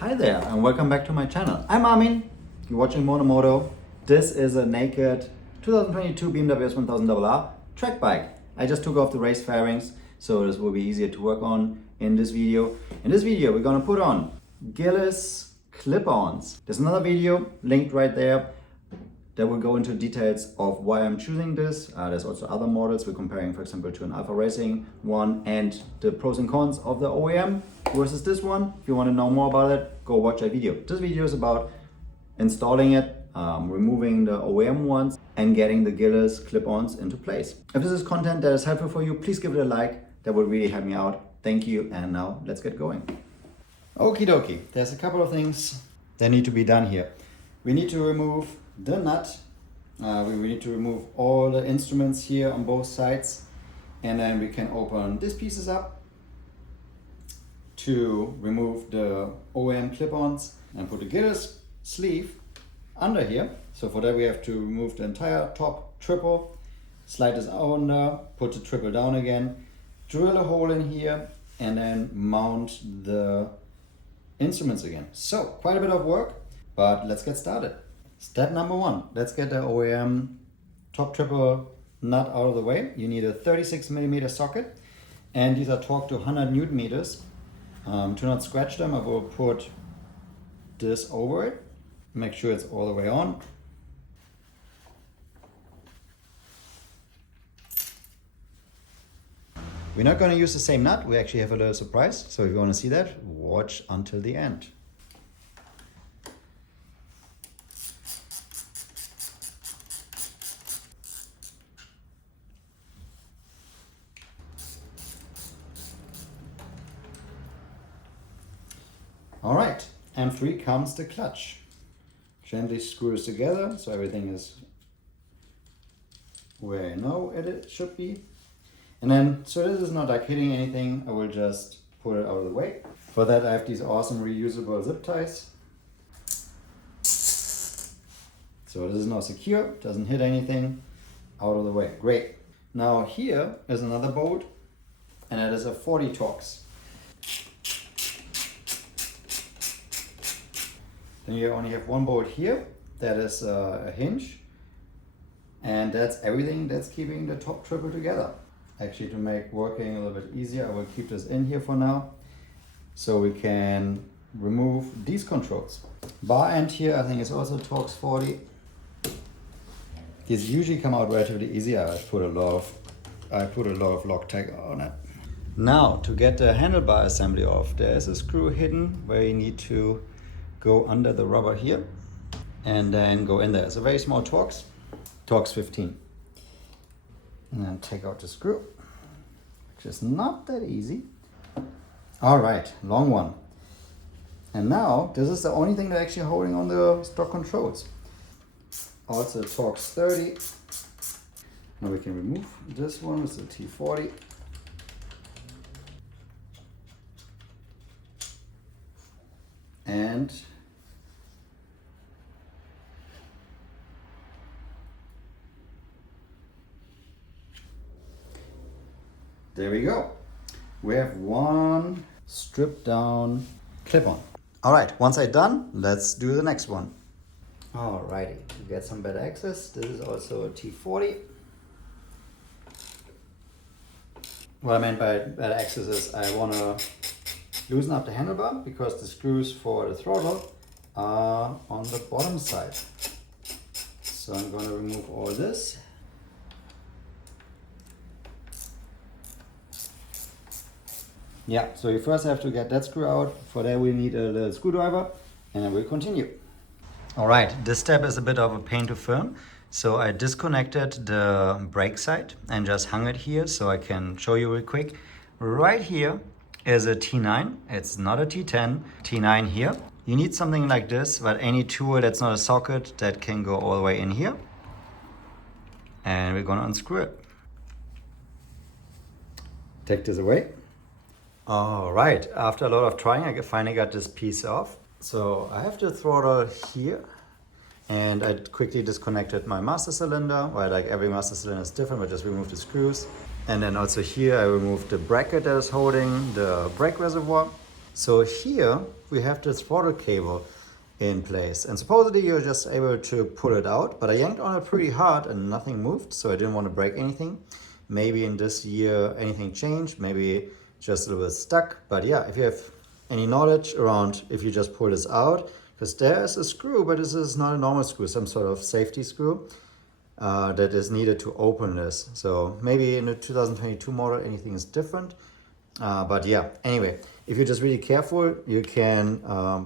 Hi there and welcome back to my channel. I'm Armin, you're watching Monomoto. This is a naked 2022 BMW S1000 RR track bike. I just took off the race fairings, so this will be easier to work on in this video. In this video we're gonna put on Gilles clip-ons. There's another video linked right there that will go into details of why I'm choosing this. There's also other models. We're comparing, for example, to an Alpha Racing one and the pros and cons of the OEM versus this one. If you want to know more about it, go watch that video. This video is about installing it, removing the OEM ones and getting the Gilles clip-ons into place. If this is content that is helpful for you, please give it a like. That would really help me out. Thank you. And now let's get going. Okie dokie. There's a couple of things that need to be done here. We need to remove the nut. We need to remove all the instruments here on both sides, and then we can open these pieces up to remove the OEM clip-ons and put the Gilles sleeve under here. So for that we have to remove the entire top triple, slide this under, put the triple down again, drill a hole in here, and then mount the instruments again. So quite a bit of work, but let's get started. Step number one, let's get the OEM top triple nut out of the way. You need a 36mm socket, and these are torqued to 100 Newton meters. To not scratch them, I will put this over it. Make sure it's all the way on. We're not going to use the same nut. We actually have a little surprise. So if you want to see that, watch until the end. All right, M3 comes the clutch. Gently screws together so everything is where I know it should be. And then, so this is not like hitting anything, I will just put it out of the way. For that I have these awesome reusable zip ties. So this is now secure, doesn't hit anything, out of the way, great. Now here is another bolt, and that is a 40 Torx. Then you only have one bolt here, that is a hinge, and that's everything that's keeping the top triple together. Actually, to make working a little bit easier, I will keep this in here for now, so we can remove these controls. Bar end here, I think it's also Torx 40. These usually come out relatively easy. I put a lot of Loctite on it. Now, to get the handlebar assembly off, there is a screw hidden where you need to go under the rubber here and then go in there. It's a very small Torx 15. And then take out the screw, which is not that easy. All right, long one. And now this is the only thing that's actually holding on the stock controls. Also Torx 30. Now we can remove this one with the T40. And there we go. We have one stripped down clip-on. All right, once I'm done, let's do the next one. All righty, to get some better access, this is also a T40. What I meant by better access is I want to loosen up the handlebar because the screws for the throttle are on the bottom side. So I'm going to remove all this. Yeah, so you first have to get that screw out. For that we need a little screwdriver, and then we'll continue. All right, this step is a bit of a pain to film. So I disconnected the brake side and just hung it here so I can show you real quick. Right here is a T9, it's not a T10, T9 here. You need something like this, but any tool that's not a socket that can go all the way in here. And we're gonna unscrew it. Take this away. All right, after a lot of trying, I finally got this piece off. So I have the throttle here, and I quickly disconnected my master cylinder. Well, like every master cylinder is different, but just remove the screws. And then also here I removed the bracket that is holding the brake reservoir. So here we have this throttle cable in place, and supposedly you're just able to pull it out, but I yanked on it pretty hard and nothing moved, so I didn't want to break anything. Maybe in this year anything changed, maybe just a little bit stuck, but yeah, if you have any knowledge around if you just pull this out, because there is a screw, but this is not a normal screw, some sort of safety screw that is needed to open this. So maybe in the 2022 model anything is different. But yeah, anyway, if you're just really careful, you can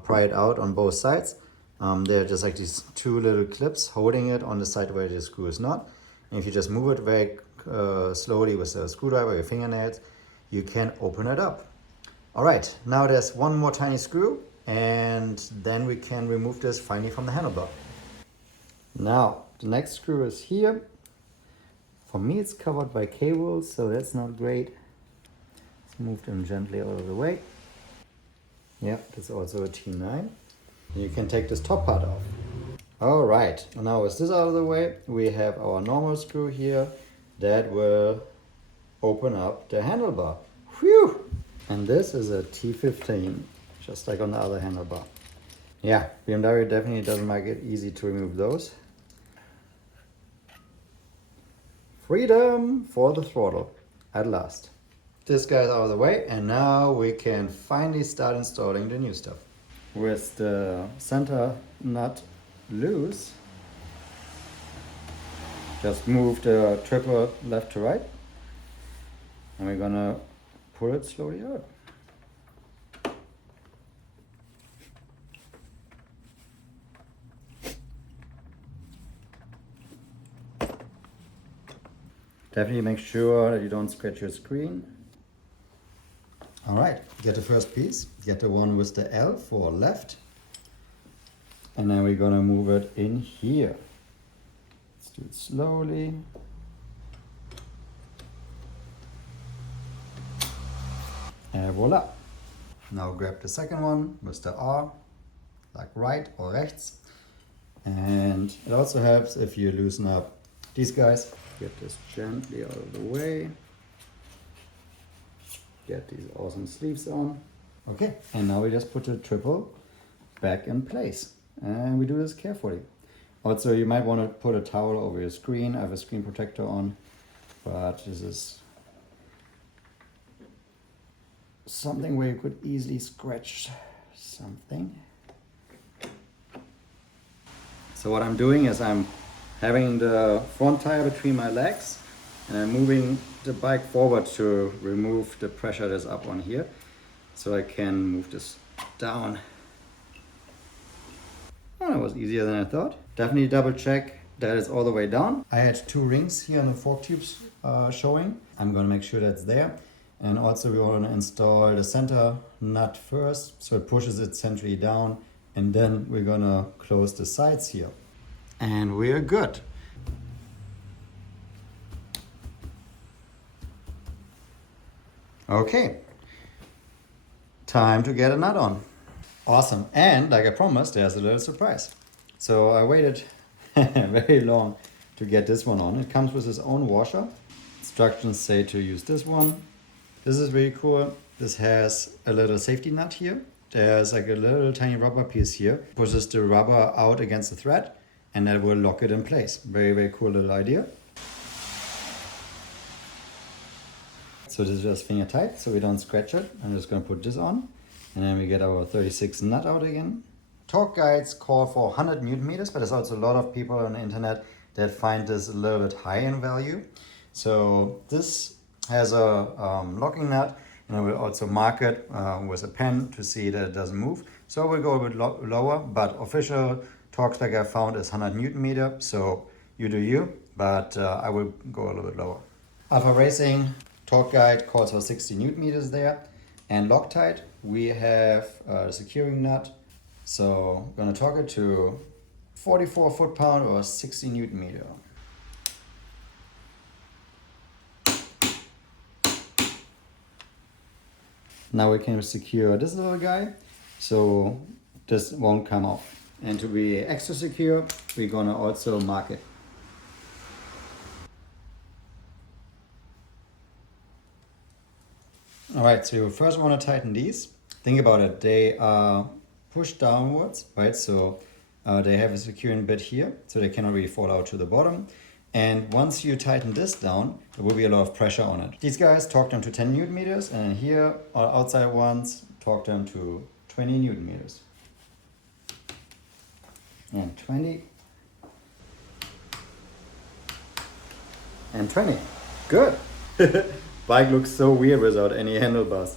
pry it out on both sides. They're just like these two little clips holding it on the side where the screw is not. And if you just move it very slowly with a screwdriver or your fingernails, you can open it up. All right, now there's one more tiny screw, and then we can remove this finally from the handlebar. Now, the next screw is here. For me, it's covered by cables, so that's not great. Move them gently out of the way. Yeah, that's also a T9. You can take this top part off. All right, now with this out of the way, we have our normal screw here that will open up the handlebar. Whew! And this is a T15, just like on the other handlebar. Yeah, BMW definitely doesn't make it easy to remove those. Freedom for the throttle, at last. This guy's out of the way, and now we can finally start installing the new stuff. With the center nut loose, just move the tripper left to right, and we're gonna pull it slowly out. Definitely make sure that you don't scratch your screen. All right, get the first piece, get the one with the L for left, and then we're gonna move it in here. Let's do it slowly. And voila. Now grab the second one with the R, like right or rechts. And it also helps if you loosen up these guys. Get this gently out of the way. Get these awesome sleeves on. Okay, and now we just put the triple back in place. And we do this carefully. Also, you might want to put a towel over your screen. I have a screen protector on, but this is something where you could easily scratch something. So what I'm doing is I'm having the front tire between my legs, and I'm moving the bike forward to remove the pressure that's up on here, so I can move this down. Oh, that was easier than I thought. Definitely double check that it's all the way down. I had two rings here on the fork tubes showing. I'm gonna make sure that's there. And also we want to install the center nut first, so it pushes it centrally down, and then we're gonna close the sides here. And we're good. Okay, time to get a nut on. Awesome, and like I promised, there's a little surprise. So I waited very long to get this one on. It comes with its own washer. Instructions say to use this one. This is really cool. This has a little safety nut here. There's like a little tiny rubber piece here. Pushes the rubber out against the thread, and that will lock it in place. Very, very cool little idea. So this is just finger tight, so we don't scratch it. I'm just gonna put this on, and then we get our 36 nut out again. Torque guides call for 100 Newton meters, but there's also a lot of people on the internet that find this a little bit high in value. So this has a locking nut, and I will also mark it with a pen to see that it doesn't move. So we'll go a bit lower, but official torque spec I found is 100 Newton meter, so you do you, but I will go a little bit lower. Alpha Racing torque guide calls for 60 Newton meters there, and Loctite we have a securing nut, so I'm gonna torque it to 44 foot-pound or 60 Newton meter. Now we can secure this little guy, so this won't come off. And to be extra secure, we're gonna also mark it. All right, so you first want to tighten these. Think about it, they are pushed downwards, right? So they have a securing bit here, so they cannot really fall out to the bottom. And once you tighten this down, there will be a lot of pressure on it. These guys torque them to 10 Newton meters, and here, our outside ones, torque them to 20 Newton meters. And 20. And 20. Good. Bike looks so weird without any handlebars.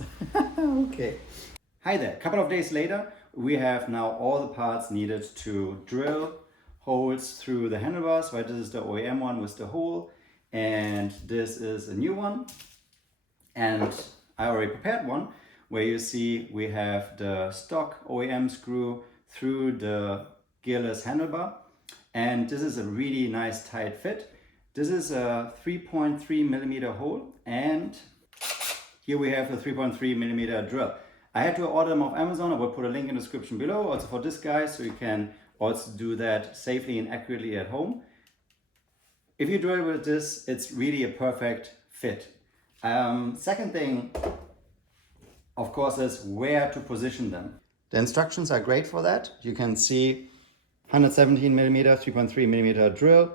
Okay. Hi there. A couple of days later, we have now all the parts needed to drill holes through the handlebars. Right, this is the OEM one with the hole, and this is a new one. And I already prepared one where you see we have the stock OEM screw through the Gilles handlebar, and this is a really nice tight fit. This is a 3.3 millimeter hole, and here we have a 3.3 millimeter drill. I had to order them off Amazon. I will put a link in the description below also for this guy, so you can also do that safely and accurately at home. If you drill with this, it's really a perfect fit. Second thing, of course, is where to position them. The instructions are great for that. You can see 117 millimeter, 3.3 millimeter drill,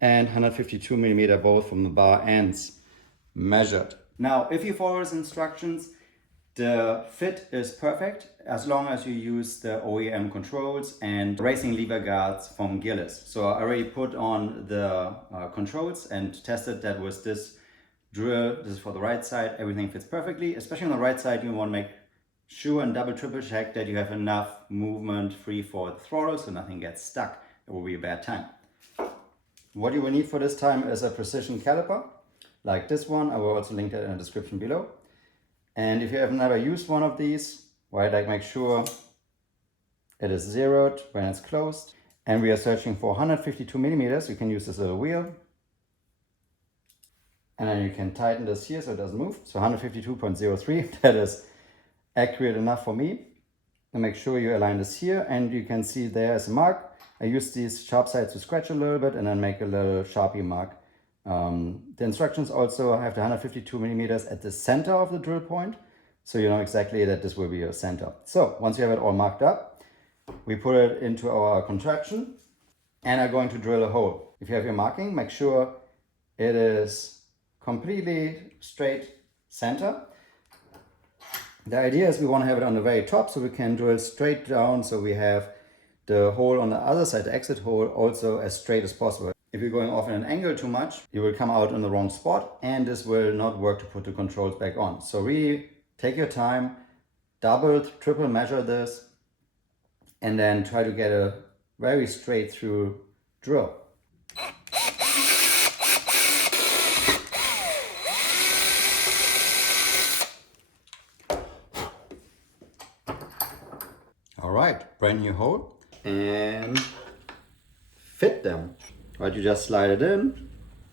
and 152 millimeter both from the bar ends measured. Now, if you follow these instructions, the fit is perfect as long as you use the OEM controls and racing lever guards from Gilles. So I already put on the controls and tested that with this drill. This is for the right side. Everything fits perfectly. Especially on the right side, you want to make sure and double triple check that you have enough movement free for the throttle so nothing gets stuck. It will be a bad time. What you will need for this time is a precision caliper like this one. I will also link that in the description below. And if you have never used one of these, right, like make sure it is zeroed when it's closed. And we are searching for 152 millimeters. You can use this little wheel. And then you can tighten this here so it doesn't move. So 152.03, that is accurate enough for me. And make sure you align this here, and you can see there is a mark. I use these sharp sides to scratch a little bit and then make a little Sharpie mark. The instructions also have the 152 millimeters at the center of the drill point, so you know exactly that this will be your center. So once you have it all marked up, we put it into our contraption and are going to drill a hole. If you have your marking, make sure it is completely straight center. The idea is we want to have it on the very top so we can drill straight down, so we have the hole on the other side, the exit hole, also as straight as possible. If you're going off in an angle too much, you will come out in the wrong spot, and this will not work to put the controls back on. So really take your time, double, triple measure this, and then try to get a very straight through drill. All right, brand new hole, and fit them. Right, you just slide it in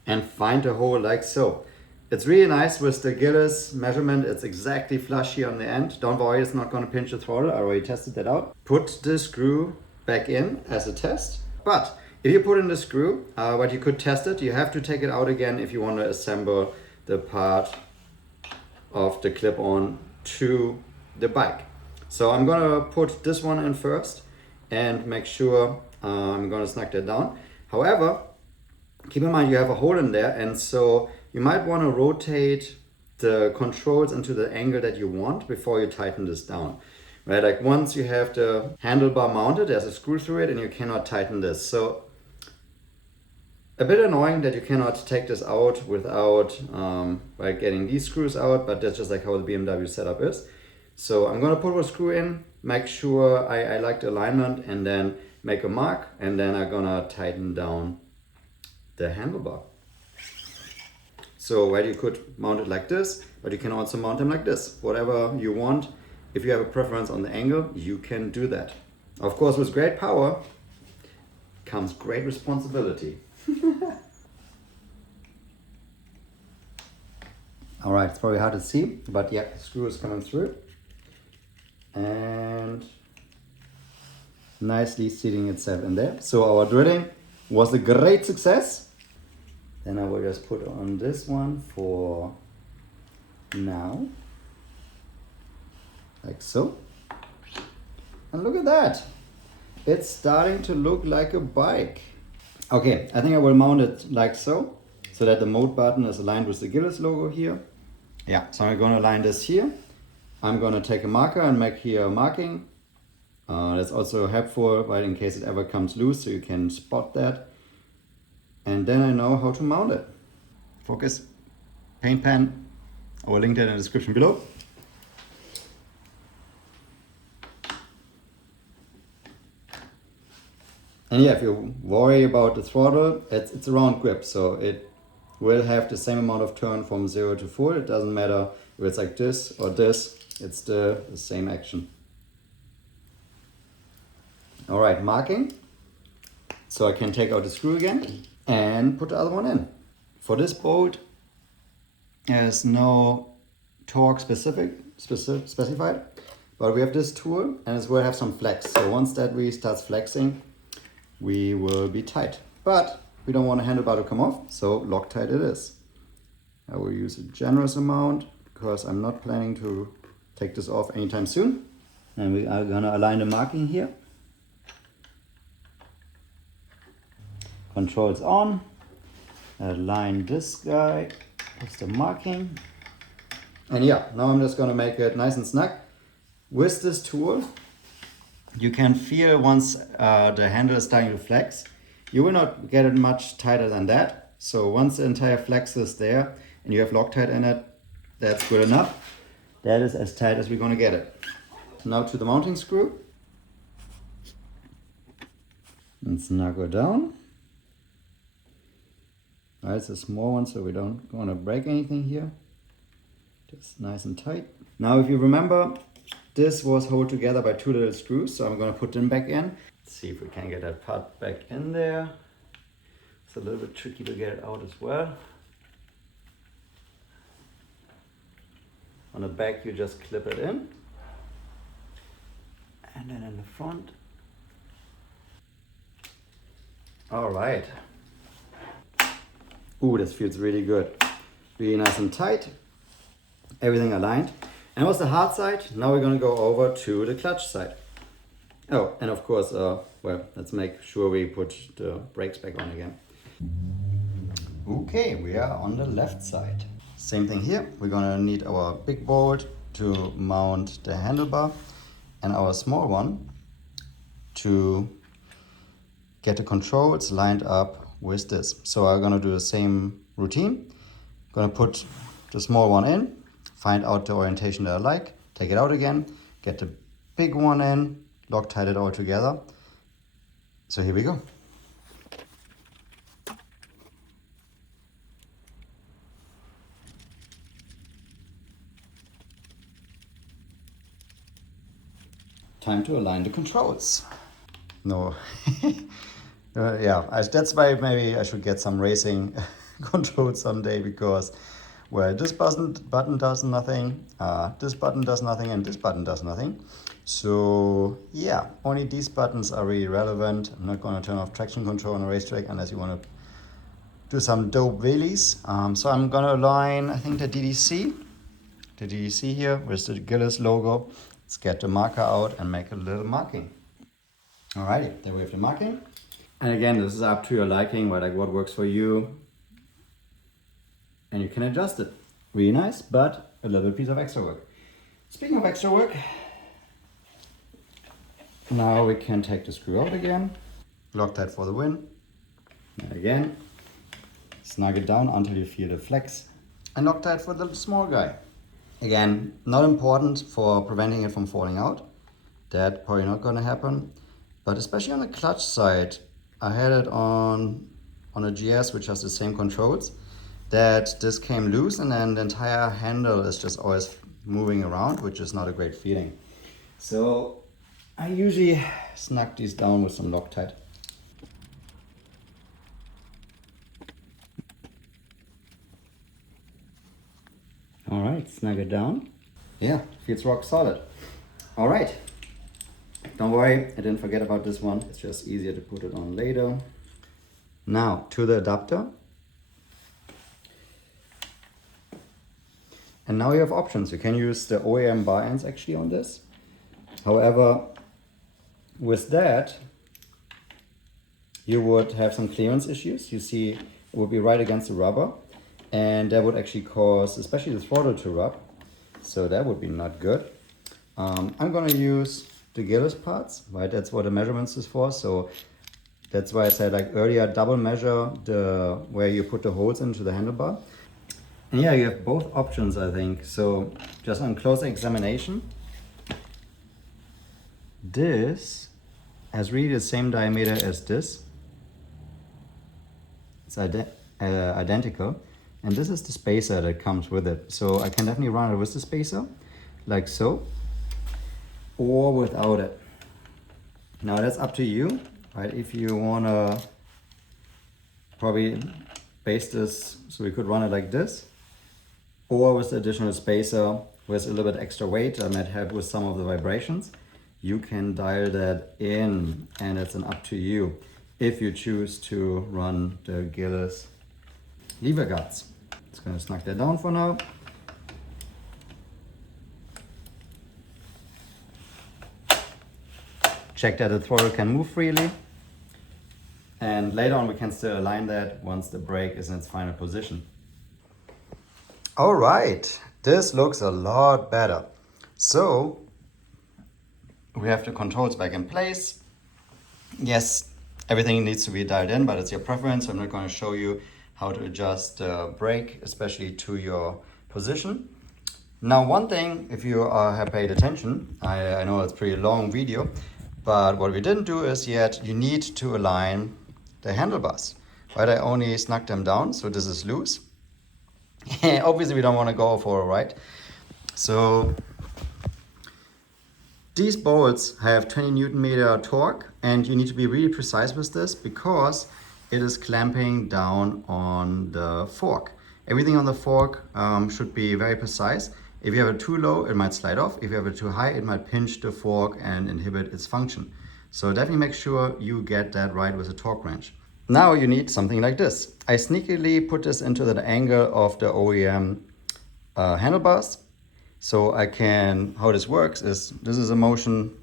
and find a hole like so. It's really nice with the Gilles measurement. It's exactly flush here on the end. Don't worry, it's not going to pinch the throttle. I already tested that out. Put the screw back in as a test. But if you put in the screw, but you could test it, you have to take it out again if you want to assemble the part of the clip-on to the bike. So I'm going to put this one in first and make sure I'm going to snug that down. However, keep in mind you have a hole in there, and so you might want to rotate the controls into the angle that you want before you tighten this down. Right, like once you have the handlebar mounted, there's a screw through it and you cannot tighten this. So a bit annoying that you cannot take this out without getting these screws out, but that's just like how the BMW setup is. So I'm going to put a screw in, make sure I like the alignment, and then make a mark, and then I'm gonna tighten down the handlebar. So you could mount it like this, but you can also mount them like this, whatever you want. If you have a preference on the angle, you can do that. Of course, with great power comes great responsibility. All right, it's probably hard to see, but yeah, the screw is coming through. And nicely seating itself in there. So our drilling was a great success. Then I will just put on this one for now. like so. And look at that. It's starting to look like a bike. Okay, I think I will mount it like so that the mode button is aligned with the Gilles logo here. Yeah, so I'm gonna align this here. I'm gonna take a marker and make here a marking. That's also helpful, right, in case it ever comes loose, so you can spot that. And then I know how to mount it. Focus, paint pen, I will link that in the description below. And yeah, if you worry about the throttle, it's a round grip, so it will have the same amount of turn from 0 to full. It doesn't matter if it's like this or this, it's the same action. All right, marking. So I can take out the screw again and put the other one in. For this bolt, there's no torque specified, but we have this tool and it will have some flex. So once that really starts flexing, we will be tight. But we don't want the handlebar to come off, so Loctite it is. I will use a generous amount because I'm not planning to take this off anytime soon. And we are gonna align the marking here. Controls on. Align this guy with the marking. And yeah, now I'm just gonna make it nice and snug. With this tool, you can feel once the handle is starting to flex. You will not get it much tighter than that. So once the entire flex is there and you have Loctite in it, that's good enough. That is as tight as we're gonna get it. Now to the mounting screw. And snug it down. It's a small one, so we don't want to break anything here. Just nice and tight. Now, if you remember, this was held together by two little screws, so I'm going to put them back in. Let's see if we can get that part back in there. It's a little bit tricky to get it out as well. On the back, you just clip it in. And then in the front. All right. Ooh, this feels really good. Really nice and tight. Everything aligned. And that was the hard side. Now we're gonna go over to the clutch side. Oh, and of course, well, let's make sure we put the brakes back on again. Okay, we are on the left side. Same thing here. We're gonna need our big bolt to mount the handlebar and our small one to get the controls lined up with this. So I'm gonna do the same routine. Gonna put the small one in, find out the orientation that I like, take it out again, get the big one in, Loctite it all together. So here we go. Time to align the controls. No. Yeah, that's why maybe I should get some racing controls someday, because well, this button does nothing, this button does nothing, and this button does nothing. So yeah, only these buttons are really relevant. I'm not going to turn off traction control on a racetrack unless you want to do some dope wheelies. So I'm going to align, I think, the DDC here with the Gilles logo. Let's get the marker out and make a little marking. Alrighty, there we have the marking. And again, this is up to your liking, like what works for you. And you can adjust it. Really nice, but a little piece of extra work. Speaking of extra work, now we can take the screw out again. Loctite for the win. And again, snug it down until you feel the flex. And Loctite for the small guy. Again, not important for preventing it from falling out. That's probably not gonna happen. But especially on the clutch side, I had it on a GS which has the same controls, that this came loose and then the entire handle is just always moving around, which is not a great feeling. So I usually snug these down with some Loctite. All right, snug it down. Yeah, feels rock solid. All right. Don't worry, I didn't forget about this one. It's just easier to put it on later. Now to the adapter. And now you have options. You can use the OEM bar ends actually on this. However, with that, you would have some clearance issues. You see, it would be right against the rubber, and that would actually cause, especially the throttle to rub. So that would be not good. I'm gonna use the Gilles parts, right? That's what the measurements is for. So that's why I said like earlier, double measure the where you put the holes into the handlebar. And yeah, you have both options, I think. So just on closer examination, this has really the same diameter as this. It's identical. And this is the spacer that comes with it. So I can definitely run it with the spacer, like so, or without it. Now that's up to you, right? If you wanna probably base this so we could run it like this, or with the additional spacer with a little bit extra weight that might help with some of the vibrations, you can dial that in, and it's an up to you if you choose to run the Gilles lever guards. Just gonna snug that down for now. Check that the throttle can move freely. And later on we can still align that once the brake is in its final position. All right, this looks a lot better. So we have the controls back in place. Yes, everything needs to be dialed in, but it's your preference. I'm not going to show you how to adjust the brake, especially to your position. Now, one thing, if you have paid attention, I know it's a pretty long video, but what we didn't do is yet you need to align the handlebars. Right, I only snuck them down, so this is loose. Obviously, we don't want to go for a ride. So these bolts have 20 Newton meter torque, and you need to be really precise with this because it is clamping down on the fork. Everything on the fork should be very precise. If you have it too low, it might slide off. If you have it too high, it might pinch the fork and inhibit its function. So definitely make sure you get that right with the torque wrench. Now you need something like this. I sneakily put this into the angle of the OEM handlebars. So I can, how this works is, this is a Motion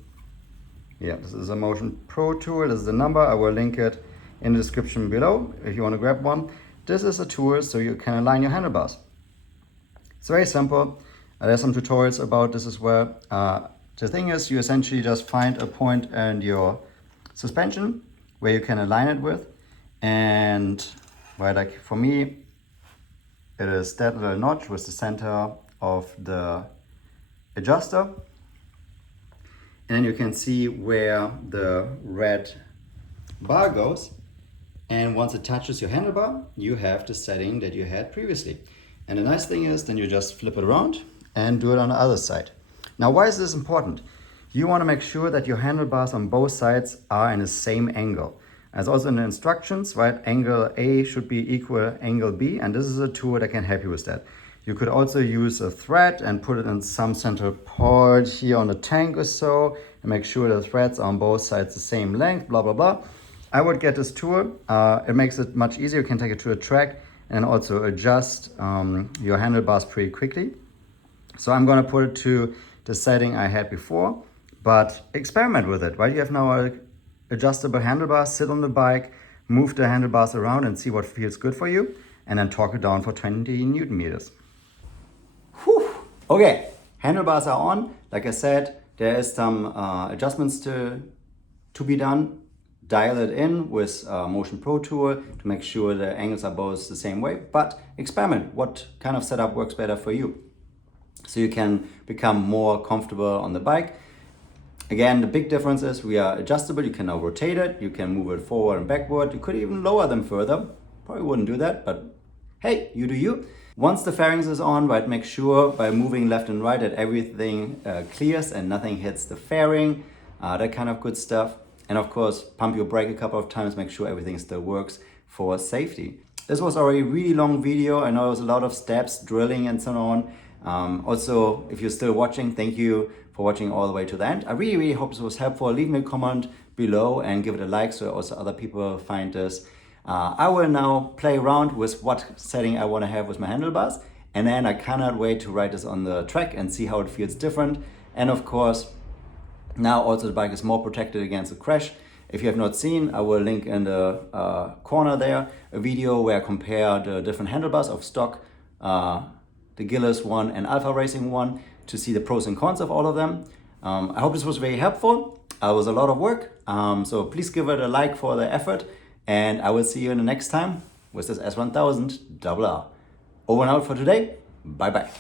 Pro tool. This is the number. I will link it in the description below if you want to grab one. This is a tool so you can align your handlebars. It's very simple. There's some tutorials about this as well. The thing is, you essentially just find a point in your suspension where you can align it with. And right, like for me, it is that little notch with the center of the adjuster. And then you can see where the red bar goes. And once it touches your handlebar, you have the setting that you had previously. And the nice thing is, then you just flip it around and do it on the other side. Now, why is this important? You want to make sure that your handlebars on both sides are in the same angle. As also in the instructions, right, angle A should be equal angle B, and this is a tool that can help you with that. You could also use a thread and put it in some central part here on the tank or so, and make sure the threads are on both sides the same length, blah, blah, blah. I would get this tool. It makes it much easier. You can take it to a track and also adjust your handlebars pretty quickly. So I'm gonna put it to the setting I had before, but experiment with it, right? You have now a adjustable handlebars, sit on the bike, move the handlebars around and see what feels good for you, and then torque it down for 20 Newton meters. Whew. Okay, handlebars are on. Like I said, there is some adjustments to be done. Dial it in with Motion Pro tool to make sure the angles are both the same way, but experiment what kind of setup works better for you, so you can become more comfortable on the bike. Again, the big difference is we are adjustable. You can now rotate it, you can move it forward and backward. You could even lower them further. Probably wouldn't do that, but hey, you do you. Once the fairings is on, right, make sure by moving left and right that everything clears and nothing hits the fairing, that kind of good stuff. And of course, pump your brake a couple of times, make sure everything still works for safety. This was already a really long video. I know there was a lot of steps, drilling and so on. Also, if you're still watching, thank you for watching all the way to the end. I really, really hope this was helpful. Leave me a comment below and give it a like so also other people find this. I will now play around with what setting I want to have with my handlebars. And then I cannot wait to ride this on the track and see how it feels different. And of course, now also the bike is more protected against a crash. If you have not seen, I will link in the corner there a video where I compare the different handlebars of stock, the Gilles one and Alpha Racing one, to see the pros and cons of all of them. I hope this was very helpful. It was a lot of work, so please give it a like for the effort, and I will see you in the next time with this S1000 RR. Over and out for today. Bye bye.